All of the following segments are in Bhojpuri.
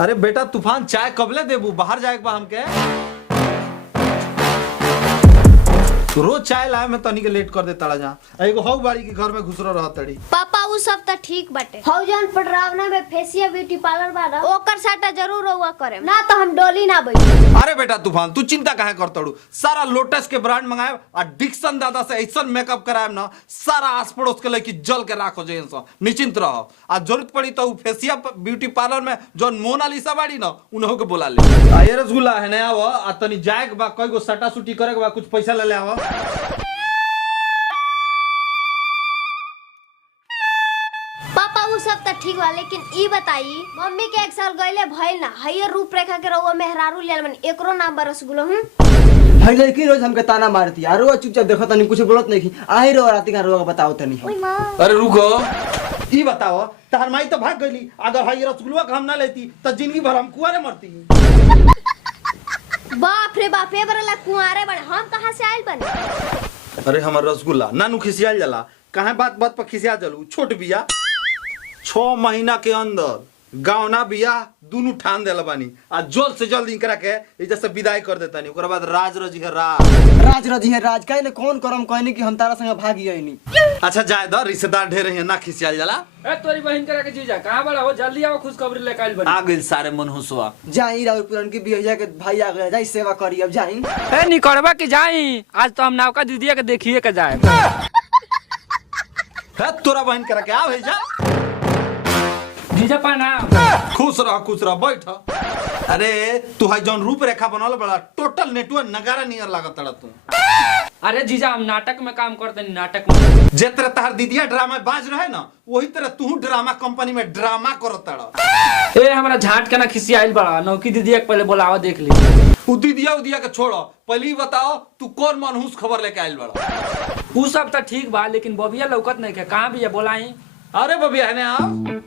अरे बेटा तूफान चाय कबले देबू बाहर जाए बा हमके रोज चाय लाए में तनी के लेट कर दे तड़ा जा एगो हौ बाड़ी के घर में घुसरो रह तड़ी पापा उ सब त ठीक बाटे हौ जन पटरावना में फेशियल ब्यूटी पार्लर बा ना ओकर साटा जरूर हुआ करे ना तो हम डोली ना बैठ। अरे बेटा तूफान तू चिंता काहे कर तड़ू सारा लोटस के ब्रांड मंगाए और डिक्सन दादा से ऐसा मेकअप कराएब ना सारा आस पड़ोस के लड़की जल के राखो जे निश्चिंत रहो आ जरूरत पड़ी तो फेशियल ब्यूटी पार्लर में जो मोनालिसा बाड़ी ना उन्हों के बुला ले ये रसगुल्ला है ना आवा आ तनी जाए के बा कोई गो सटा सुटी करे के बा कुछ पैसा ले ले आवा पापा उ सब त ठीक बा लेकिन ई बताई मम्मी के 1 साल गइले भइल ना हइये रूपरेखा के रउआ मेहरारू लेल मन एकरो नाम बा रसगुल्ला भाई लड़की रोज हमके ताना मारती आ रोज चुपचाप देखो तनी कुछ बोलत नहीं आही रो राती का रोग बताओ तनी। ओई मां अरे रुको ई बताओ तहर माई तो भाग गईली अगर हई रसगुल्ला हम ना लेती तो जिंदगी भर हम कुआरे मरती। बाप रे बाप ए बरला कुंवारे बड़े हम कहां से आइल बने। अरे हमर रसगुल्ला नानू खिसियाल जाला काहे बात बात पर खिसिया जलू छोट बिया 6 महीना के अंदर गाँव ना बिया दोनों ठान देला बानी आ जल्द से जल्द इनकरा के जैसे विदाई कर देता नहीं ओकरा बाद राज रजी है राज रजी है राज काहे ने कौन करम कहनी कि हम तारा संग भागी गईनी। अच्छा जाए द रिश्तेदार ढेर हैं ना खिसियाल जाला ए तोरी बहन करा के जीजा कहां बड़ा हो जल्दी आओ खुशखबरी लेके आइल बनी आ गइल सारे मनहुसवा जाई राव पुरन की बिया के भाई आ गए जाई सेवा करी अब जाई ए निकड़वा के जाई आज तो हम नावका दीदिया के देखिए के जाए है तोरा बहन करा के आ भेजा जीजा पाना खुश रह बैठ। अरे तू है जौन रूपरेखा बनल बड़ा टोटल नेटवर्क नगारा नियर लागत तड़ा तू। अरे जीजा हम नाटक में काम करते नहीं नाटक में जे तरह तहर दीदिया ड्रामा बाज रहे ना वही तरह तू ड्रामा कंपनी में ड्रामा करत तड़ा। ए हमरा झाट के ना खिसी आइल बड़ा नौकी दीदिया के पहले बुलावा देख ली उ दीदिया उदिया के छोड़ो पहले ही बताओ तू कौन मनहूस खबर लेके आइल बड़ा। उ सब तो ठीक बा लेकिन बबिया लौकत नहीं के कहां भी है बोलाई। अरे बबिया है ना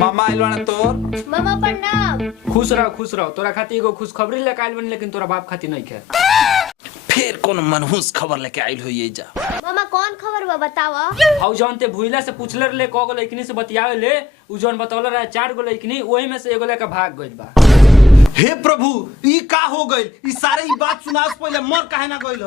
मामा आइल बड़ा तोर मामा प्रणाम। खुश रहो तोरा खातिर एगो खुशखबरी लेके आइल बनी लेकिन तोरा बाप खातिर नहीं के फिर कौन मनहूस खबर लेके आइल हो ये जा। मामा कौन खबर बा बतावा। हौ जौन ते भुइला से पूछले ले क गो लइकनी से बतियावे ले उ जौन बतौले रहे 4 गो लइकनी ओही में से एगो लेके भाग गइल बा। हे प्रभु ई का हो गइल ई सारे ई बात सुनास पहले मर काहे ना गइल।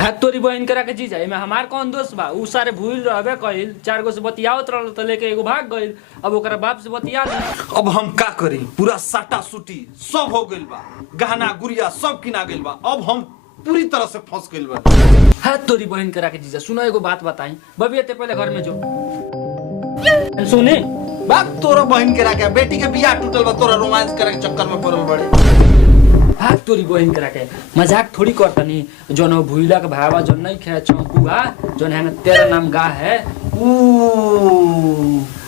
है तोरी बहन करा के जीजा एमे हमार कौन दोष बा उ सारे भूल रहबे कइल 4 गो से बतियावत रहल त लेके एगो भाग गइल अब ओकरा बाप से बतिया ली। अब हम का करी पूरा साटा सुटी सब हो गइल बा गहना गुड़िया सब किना गइल बा अब हम पूरी तरह से फंस गइल बा। है तोरी बहन करा के जीजा सुनो एगो बात बताई बबिया ते पहले घर में जो सुनी बात तोरा बहन के राखे बेटी के बियाह टूटल बा तोरा रोमांस करे के चक्कर में पड़ल बड़े। भाग तोरी बहन करा के मजाक थोड़ी करतनी जौन भुइला के भावा जौन नहीं खे चंकुआ जौन है ना तेरा नाम गा है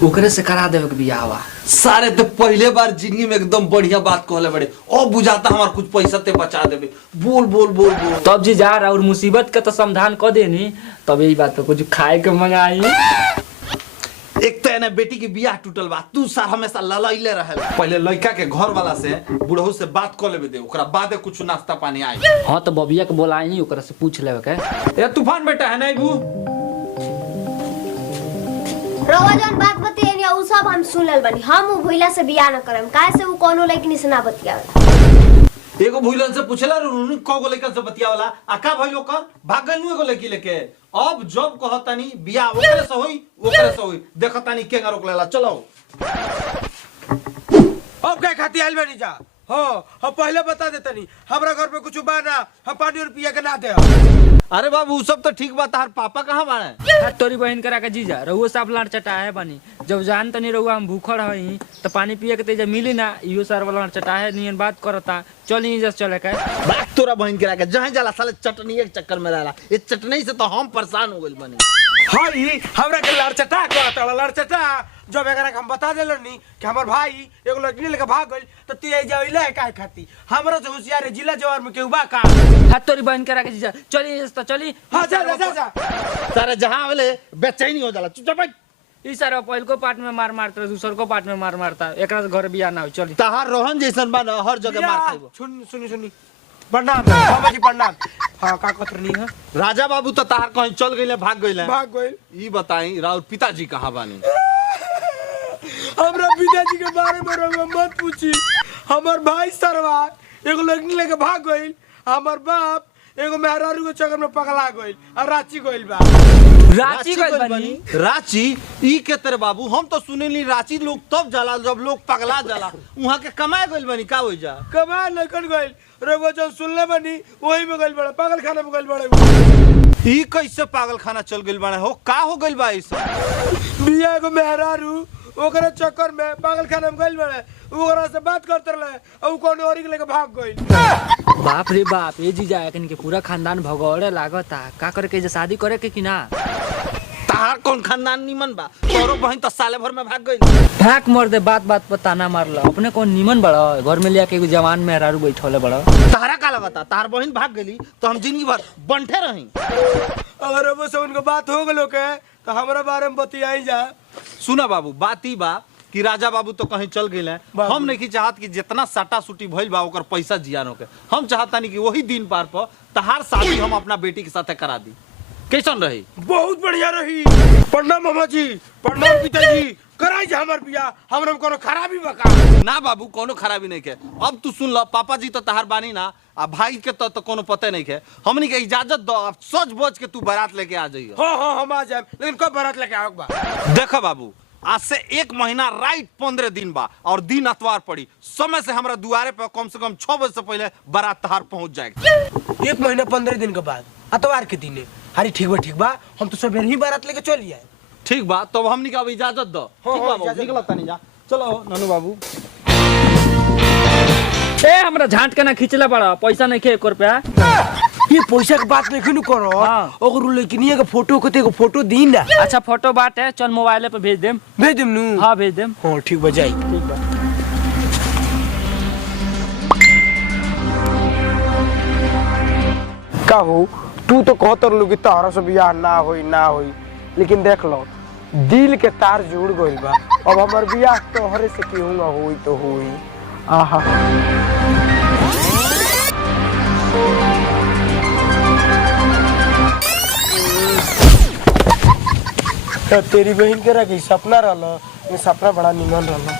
ओकरे से करा देवे के बियाहवा। सारे तो पहले बार जिंदगी में एकदम बढ़िया बात कहले बड़े अब बुझाता हमार कुछ पैसा ते बचा देबे बोल बोल बोल बोल तब जी जा रहा और मुसीबत का तो समाधान क देनी तब यही बात कुछ खाए के मंगाई। एक तो ना बेटी के बियाह टूटल बा तू सार हमेशा ललैले रहल पहले लड़का के घर वाला से बुढ़ऊ से बात कर लेबे दे ओकरा बादे कुछ नाश्ता पानी आई। हां तो बबिया के बोलाई ओकरा से पूछ लेवे के ए तूफान बेटा है ना बू रवा जौन बात बतियनी उ सब हम सुन लेल बनी हम उ भइला से बियाह न करम काहे से उ कोनो लइकनी से ना बतियावे। एगो भुइलन से पूछला रुनु कगो लइकन से बतियावला आ का भइलो कर भागनु एगो लड़की लेके अब जब कहतानी बियाह ओकरे से होई देखतानी केगा रोक लेला चलो अब क्या खाती आइल बनी जा हो हम पहले बता देतनी हमरा घर पे कुछ बा ना हम पानी और पिया के ना दे। अरे बाबू सब तो ठीक बात तार पापा कहाँ बाड़े तोरी बहन करा के जीजा रहुआ साफ लाड़ चटा है बनी जब जान तनी रहुआ हम भूखड़ हई तो पानी पिए के तेजा मिली ना इहो सार वाला लाड़ चटा है नियन बात करता चली जस चले के बात तोरा बहन करा के जहां जाला साले चटनी के चक्कर में रहला ये चटनी से तो हम परेशान हो गइल बनी। हई हमरा के लड़चटा कहता लड़चटा जब एकरा के हम बता देलनी कि हमर भाई एगो लड़की लेके भाग गइल तो तू ए जाइले काहे खाती हमरा से होशियार है जिला जवार में केहू बा का हाथ तोरी बहन करा के जीजा चली जस तो चली। हां जा सारे जहां वाले बेचैनी हो जाला चुप बैठ ई सारा पहिल को पार्ट में मार मारता दूसर को पार्ट में मार मारता एकरा से घर बियाह ना हो चली। तहार रोहन जैसन बा ना हर जगह मार खाइबो। सुनी प्रणाम बाबा जी प्रणाम। हां का कतरनी है राजा बाबू तो तहार कहीं चल गइले भाग गइल ई बताई राउर पिताजी कहाँ बानी हमरा पिताजी के बारे बारे में रउआ मत पूछी। हमर भाई सरवा एगो लड़की लेके भाग गइल। हमर बाप एगो मेहरारू के चक्कर में पगला गइल और रांची गइल बा। रांची गइल बानी। रांची ई के तेरे बाबू हम तो सुने ली रांची लोग तब जाला जब लोग पगला जाला। वहां के कमाए गइल बनी का होई जा कमाए लेकर गइल। रउआ जो सुनले बनी वही में गइल बड़ा पागल खाना में गइल बड़ा। ई कैसे पागल खाना चल गइल बाड़े हो का हो गइल बा ऐसा बिया एगो मेहरारू ओकरे चक्कर में पागल खाना में गइल बड़ा। ओकरा से बात करते रहे और कोनो औरी के लेके भाग गइल। बाप रे बाप ए जीजा एकन के पूरा खानदान भगौड़े लागता। का करे के जे शादी करे के कि ना? तार कौन खानदान निमन बा तोरो बहन तो साले भर में भाग गइल। भाग मर दे बात बात पर ताना मारला। अपने कौन निमन बड़ा घर में लिया के एगो जवान मेहरारू बैठौले बड़ा। तारा का लगता तार बहन भाग गइली तो हम जिंदगी भर बंठे रही। अगर अब से उनको बात हो गलो के तो हमरा बारे में बतियाई जा। सुना बाबू बात ई बा कि राजा बाबू तो कहीं चल गए हैं। हम नहीं चाहत कि जितना साटा सुटी भइल बा ओकर पैसा जियान होके। हम चाहता नहीं कि वही दिन पार पर तहार शादी हम अपना बेटी के साथ करा दी। कैसन रही? बहुत बढ़िया रही। प्रणाम मामा जी, प्रणाम पिताजी। कराई जा हमर बिया। हमरा में कोनो खराबी बका ना बाबू कोनो खराबी नहीं के। अब तू सुन ल पापा जी तो तहार बानी ना आ भाई के तो कोनो पते नहीं के। हमनी के इजाजत दो अब सोच बोझ के तू बारात लेके आ जाइए। हां हम आ जाए लेकिन कब बारात लेके आओगे बा? देखो बाबू आज से 1 महीना राइट 15 दिन बा और दिन अतवार पड़ी। समय से हमरा दुआरे पे कम से कम 6 बजे से पहले बारात तहार पहुंच जाएगी। 1 महीना 15 दिन के बाद अतवार के दिन। अरे ठीक बा हम तो सवेरे ही बारात लेके चल आए। ठीक बा तो हमनी के अब इजाजत दो। ठीक बा बाबू निकल तनी जा। चलो ननू बाबू। ए हमरा झांट के ना खींचले बड़ा पैसा नहीं के 1 रुपया। ये पैसा के बात नहीं कनु करो। हाँ। ओकरो लड़किनिया के फोटो को तेको फोटो दी ना। अच्छा फोटो बाटे चल मोबाइल पे भेज देम। भेज देम नु। हां भेज देम। हां ठीक बा जाई। ठीक बा। का हो तू तो कहतर लो कि तारा से बियाह ना होई लेकिन देख लो दिल के तार जुड़ गइल बा। अब हमर बियाह तोहरे से केहू ना होई तो होई। आहा तो तेरी बहन के रखी सपना रहलो। ये सपना बड़ा निमन रहलो।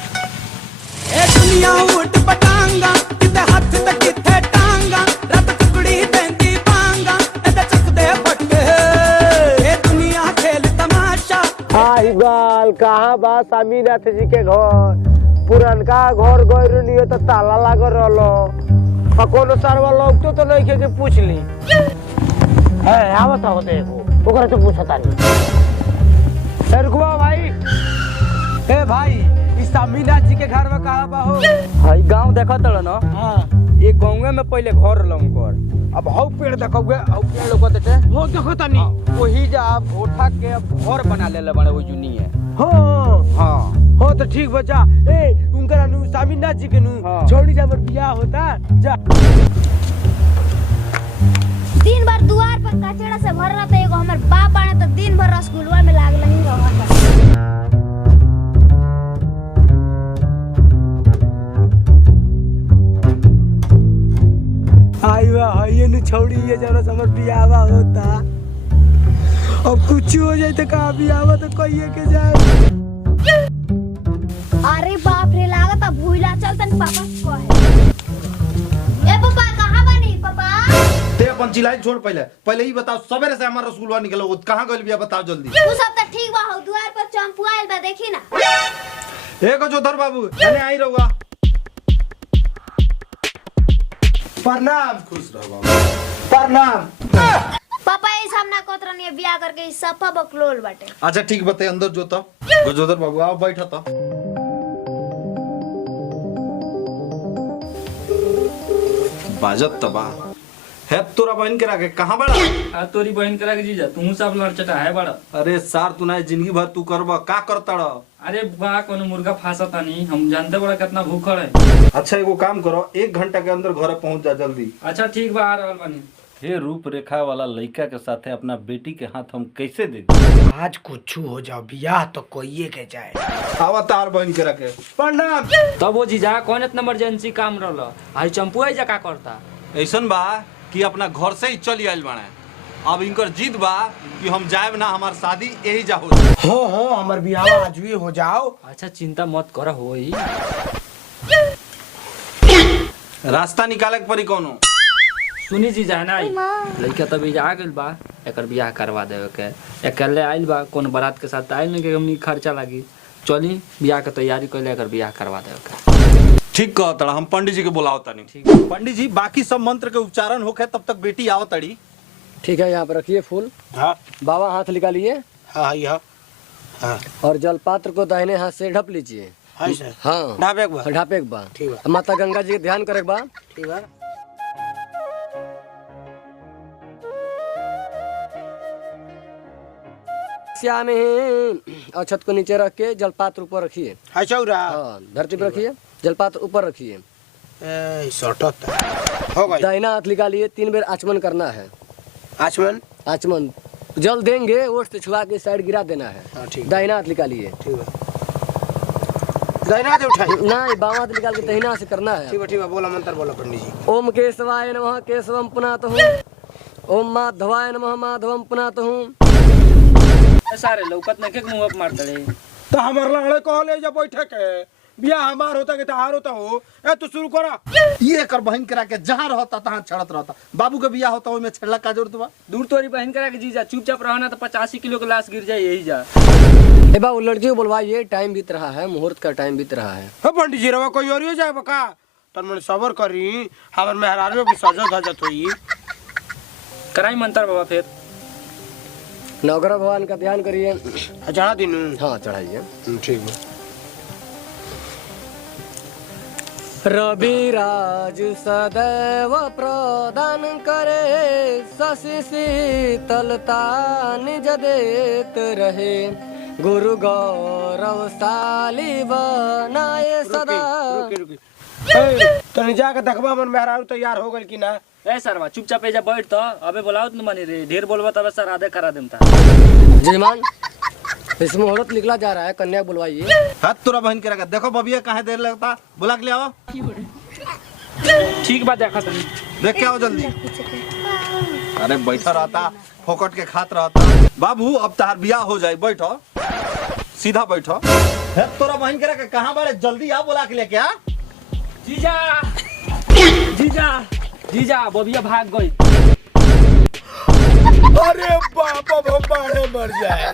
ए दुनिया उठ पटांगा किते हाथ ते किथे टांगा रत टुकड़ी पेंदी पांगा एदा चक दे पटके। ए दुनिया खेल तमाशा। हाय गाल कहाँ बा स्वामीनाथ जी के घर? पुरनका घर गइल नहीं तो ताला लागल रहलो। आ कोनो सरवा लोग तो नहीं के जे पूछ ली। है आवत हो देखो ओकरा से पूछता नहीं। ए रुकवा भाई। ए भाई इस स्वामीनाथ जी के घर में कहाँ बा हो? हाई गांव देखत तड़ न। हां ये गांव में पहले घर लंकर। अब हौ पेड़ देखोगे हौ पेड़ लोगत ते हो देखता नहीं। वही जा भोठा के घर बना लेले बड़े वो जुनी है। हां हां हो तो ठीक बचा। ए उनका नु स्वामीनाथ जी के नु हाँ। छोड़ी जा हमर बियाह होता जा। दिन भर दुआर पर कचड़ा से भर रहता। एगो हमर बाप आने तो दिन भर रसगुल्ला में लागल ही रहता। आई वाह ये नु छोड़ी ये जरा हमर बियाह होता। अब कुछ हो जाए तो का बियाह तो कहिए के जाए। अरे बाप रे लागत भूला चलतन पापा को है। ए पापा कहां बनी पापा? ते अपन चिल्लाई छोड़ पहले ही बताओ सवेरे से हमारा रसगुल्ला निकलो कहां गइल बिया बताओ जल्दी। तू सब तो ठीक बा हो दुआर पर चंपू आइल बा देखी ना। एको जोधर बाबू एने आई रहुआ। प्रणाम। खुश रहो बाबू। प्रणाम। पापा ये सामना कोतरनी बियाह करके सफा बकलोल बाटे। अच्छा ठीक बताए अंदर जोता। जोधर बाबू आओ बैठा था। बाजत तबा है तोरा बहन के राखे कहां बड़ा? आ तोरी बहन करा के जीजा तू सब लड़चटा है बड़ा। अरे सार तू ना जिंदगी भर तू करबा का करता रह। अरे बा कोनो मुर्गा फांसता नहीं हम जानते बड़ा कितना भूखड़ है। अच्छा एगो काम करो 1 घंटा के अंदर घरे पहुंच जा जल्दी। अच्छा ठीक बा आ रहल बानी। हे रूप रेखा वाला लड़का के साथे अपना बेटी के हाथ हम कैसे दे दी? आज कुछ हो जाओ बियाह तो कोइए के जाए। आवा तार बहन के रखे। प्रणाम। तब वो जीजा कौन इतना इमरजेंसी काम रहल? आई चंपू आई जा का करता? ऐसन बा कि अपना घर से ही चली आइल बाड़े अब इनकर जिद बा कि हम जाएब ना, हमार शादी यही जा हो। हो हमर बियाह आज भी हो जाओ। अच्छा चिंता मत कर होई। रास्ता निकाले के पड़ी कोनो। सुनी जी जाना लड़का तभी आ गइल बा, एकर बियाह करवा देवे के। अकेले आइल बा, कौन बारात के साथ आइल नहीं के हमनी खर्चा लागी। चली बियाह के तैयारी कर ले, एकर बियाह करवा देवे के। ठीक कह तड़ा, हम पंडित जी के बुलाओ तनी। पंडित जी बाकी सब मंत्र के उच्चारण होखे तब तक बेटी आओ तड़ी। ठीक है, यहाँ पर रखिए फूल। हाँ बाबा हाथ निकालिए हाँ हाँ हाँ और जल पात्र को दाहिने हाथ से ढप लीजिए। हाँ सर। हाँ ढाबे एक बार। ढापे एक बार। ठीक है। माता गंगा जी के ध्यान करे बा। ठीक है। श्याम और छत को नीचे रख के जलपात्र ऊपर रखिए। हाँ चौरा। हाँ धरती पर रखिए, जलपात्र ऊपर रखिए। हो गई। दाहिना हाथ निकालिए, 3 बार आचमन करना है। आचमन। आचमन जल देंगे, ओठ से छुआ के साइड गिरा देना है। हाँ ठीक। दाहिना हाथ निकालिए। ठीक है। दाहिना हाथ उठाइए। नहीं, बामा हाथ निकाल के दाहिना हाथ से करना है। ठीक है बोला मंत्र बोला पंडित जी। ओम केशवाय नमः केशवम पुनातहु। ओम माधवाय नमः माधवम पुनातहु। सारे लौकत नहीं के मुंह पे मारते रे। तो हमार लड़े कह ले जा बैठे के बियाह हमार होता के तहार होता हो। ए तू शुरू करा। ये कर बहन करा के जहाँ रहता तहाँ छड़त रहता। बाबू के बियाह होता में छेड़ला का जरूरत बा? दूर तोरी बहन करा के जीजा, चुपचाप रहना तो 85 किलो का लाश गिर जाए यही जा। ए बा, वो लड़की को बुलवाइए, टाइम बीत रहा है, मुहूर्त का टाइम बीत रहा है। हो पंडित जी रवा कोई और हो जाए बका। तन मन सबर करी, हमर मेहरारू भी सजत धजत होई। कराई मंत्र बाबा फिर। नवग्रह भगवान का ध्यान करिए। चढ़ा दिनू। हाँ चढ़ाइए। ठीक है। रविराज सदैव प्रदान करे, शशि शीतलता निज देत रहे, गुरु गौरवशाली बनाए सदा। रुकी। तनी जाके देखबा हमर मेहरारू तैयार हो गइल कि ना। ए सरवा चुपचाप एजा बैठ तो, अबे बुलाओ न मानी रे, ढेर बोलबा तबे सर आधे करा देम ता। जजमान, इस मुहूर्त निकला जा रहा है, कन्या बुलवाइए। हाथ तोरा बहन करा के देखो बबिया कहाँ देर लगता, बुला के ले आओ। ठीक बात देखा तनी। देख के आओ जल्दी। अरे बैठा रहता, फोकट के खात रहता। बाबू अब तार बियाह हो जाए, बैठो सीधा बैठो। है तोरा बहन करा के कहाँ बारे, जल्दी आ बुला के लेके आ। जीजा जीजा जीजा बबिया भाग गई। अरे बाप मर जाए।